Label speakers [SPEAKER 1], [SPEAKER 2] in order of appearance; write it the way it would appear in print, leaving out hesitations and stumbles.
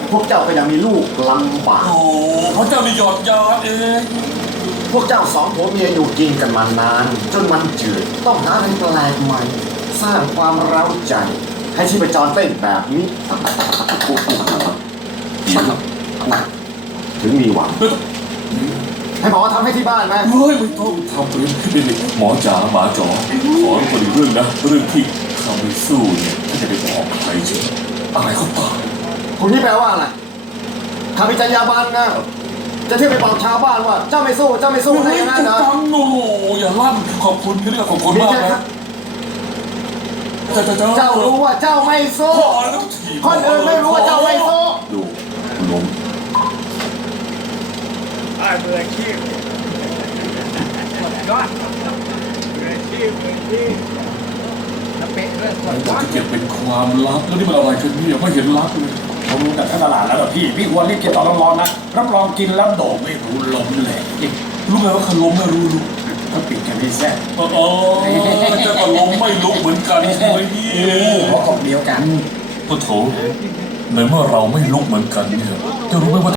[SPEAKER 1] พวกเจ้าก็ยังมีลูกลำบาก
[SPEAKER 2] โอ้พระเจ้านี่หยอดยาเอง
[SPEAKER 1] พวกเจ้าสองผัวเมียอยู่กินกันมานาน จนมันจืดต้องหาอะไรแปลกใหม่ สร้างความเร้าใจ ให้ชีพจรเต้นแบบนี้ถึงมีหวัง ให้หมอทำให้ที่บ้านไหม
[SPEAKER 2] เฮ้ยไม่ต้องทำเลยนี่หมอจ๋าหมาจ๋อขอคนอีกเรื่องนะเรื่องที่ข้าไม่สู้เนี่ยถ้าจะไปบอกใครเชื่ออะไรก็ตาม
[SPEAKER 1] คุณนี่แปลว่าอะไรข้ามีจรรยาบรรณนะ จะเที่ยวไปบอกชาวบ้านว่าเจ้าไม่สู้อะไรอย่างนั้นเหรอ
[SPEAKER 2] จังโง่อย่าลั่นขอบคุณที่เรียกขอบคุณ
[SPEAKER 1] มี
[SPEAKER 2] มาก
[SPEAKER 1] แค่
[SPEAKER 2] นะ
[SPEAKER 1] เจ้ารู้ว่าเจ้าไม่สู้คนอื่นไม่รู้ว่าเจ้าไม่สู้
[SPEAKER 2] ดูล้ม
[SPEAKER 3] มืออาชีพยอดมืออาชีพแล้วเป๊ะด้วยก
[SPEAKER 2] มั
[SPEAKER 3] ด
[SPEAKER 2] น
[SPEAKER 3] ยอด
[SPEAKER 2] จะเก็บเป็นความลับแล้วนี่มันอะไรกันเนี่ยไม่เห็นรักเลย
[SPEAKER 4] ผมรู้แต่ท่านตลาดแล้วแบบพี่ควรรีบกินตอนร้อนๆนะรับรองกินแล้วโด่งไม่รู้ล้มเลย
[SPEAKER 2] รู้ไหมว่าขล้มไม่รู้
[SPEAKER 4] ก็ปิดกันไม่แซ่บ
[SPEAKER 2] เออจะก็ล้มไม่ลุกเหมือนกันใช่ไหมเนี่ย
[SPEAKER 4] หัวกบเดียวกัน
[SPEAKER 2] ก็โถในเมื่อเราไม่ลุกเหมือนกันเนี่ยจะรู้ไหมว่า